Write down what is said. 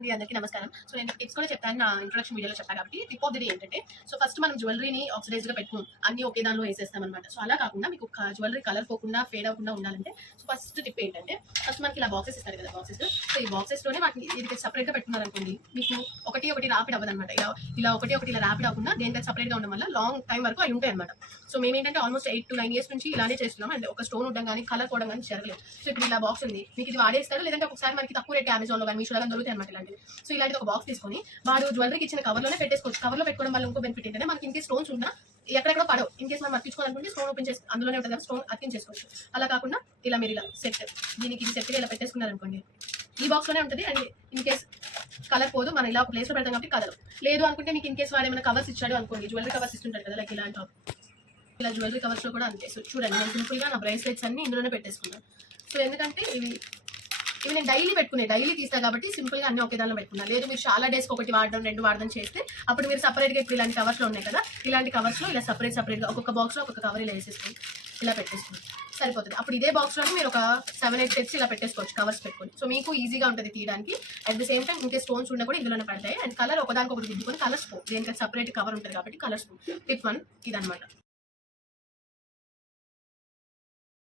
అందరికీ నమస్కారం. సో నేను టిప్స్ కూడా చెప్తాను నా ఇంట్రొడక్షన్ వీడియోలో చెప్పా కాబట్టి టిప్ ఆఫ్ ది డే ఏంటంటే సో ఫస్ట్ మనం జ్యువెలరీని ఆక్సిడైజ్డ్‌గా పెట్టుకోం. అన్నీ ఒకే దానిలో ఏసేస్తామనమాట. సో అలా కాకుండా మీకు జ్యువెలరీ కలర్ పోకుండా, ఫేడ్ అవ్వకుండా ఉండాలంటే సో ఫస్ట్ టిప్ ఏంటంటే ఫస్ట్ మనకి ఇలా బాక్సెస్ ఇస్తారు కదా బాక్సెస్. సో ఈ బాక్సెస్‌లోనే వాటిని ఇది సెపరేట్‌గా పెట్టుకున్నారనుకోండి మీకు ఒకటి ఒకటి ర్యాపిడ్ అవ్వదనమాట. ఇలా ఒకటి ఇలా ర్యాపిడ్ అవ్వకుండా దేనికైతే సెపరేట్‌గా ఉండడం వల్ల లాంగ్ టైం వరకు అవి ఉంటాయన్నమాట. సో మేమేంటంటే ఆల్మోస్ట్ 8 to 9 ఇయర్స్ నుంచి ఇలానే చేస్తున్నాం. అండ్ ఒక స్టోన్ ఉండడం కానీ, కలర్ పోవడం కానీ జరగలేదు. సో ఇప్పుడు ఇలా బాక్స్ ఉంది. మీకు ఇది వాడేస్తారు లేదంటే ఒకసారి మనకి తక్కువ రేట్ అమెజాన్‌లో కానీ, మీషోలో కానీ దొరుకుతాయి అనమాట ఇలాంటివి. సో ఇలాంటిది ఒక బాక్స్ తీసుకొని వాడు జ్యువెలరీకి ఇచ్చిన కవర్లోనే పెట్టేసుకోవచ్చు. కవర్లో పెట్టుకోవడం వల్ల ఇంకో బెనిఫిట్ ఏంటంటే మనకి ఇంకే స్టోన్స్ ఉన్నా ఎక్కడెక్కడ పడవు. ఇన్ కేసు మనం అతికించుకోవాలనుకుంటే స్టోన్ ఓపెన్ చేసి అందులోనే ఉంటుంది కదా స్టోన్ అతికించేసుకోవచ్చు. అలా కాకుండా ఇలా మీరు ఇలా సెట్ దీనికి ఇది సెట్గా ఇలా పెట్టేసుకున్నారనుకోండి ఈ బాక్స్లోనే ఉంటుంది. అండ్ ఇన్ కేస్ కలర్ పోదు మనం ఇలా ఒక ప్లేస్లో పెడతాం కాబట్టి కలర్ లేదు అనుకుంటే మీకు ఇన్ కేసు వాడు ఏమైనా కవర్స్ ఇచ్చాడు అనుకోండి జ్యువెలరీ కవర్స్ ఇస్తుంటారు కదా లైక్ ఇలాంటి ఇలా జ్యువెలరీ కవర్స్లో కూడా అంతే. సో చూడండి నేను సింపుల్గా నా బ్రేస్లెట్స్ అన్ని ఇందులోనే పెట్టేసుకున్నాను. సో ఎందుకంటే ఇవి నేను డైలీ తీస్తా కాబట్టి సింపుల్గా అన్ని ఒకే దానిలో పెట్టుకున్నా. లేదు మీరు చాలా డేస్కి ఒకటి వాడడం 2 వాడడం చేస్తే అప్పుడు మీరు సపరేట్గా ఇప్పుడు ఇలాంటి కవర్స్లో ఉన్నాయి కదా ఇలాంటి కవర్స్లో ఇలా సపరేట్గా ఒక్కొక్క బాక్స్లో ఒక్కొక్క కవర్ ఇలా వేసేసుకొని ఇలా పెట్టేసుకుని సరిపోతుంది. అప్పుడు ఇదే బాక్స్లోనే మీరు ఒక 7-8 సెట్స్ ఇలా పెట్టేసుకోవచ్చు కవర్స్ పెట్టుకొని. సో మీకు ఈజీగా ఉంటుంది తీయడానికి. అట్ ది సేమ్ టైం ఇంకే స్టోన్స్ ఉన్నా కూడా ఇందులోనే పడతాయి. అండ్ కలర్ ఒకదానికి ఒకటి దిద్దుకొని కలర్స్ పో దేనికైతే సపరేట్ కవర్ ఉంటుంది కాబట్టి కలర్స్ పో టిప్ 1 ఇదనమాట.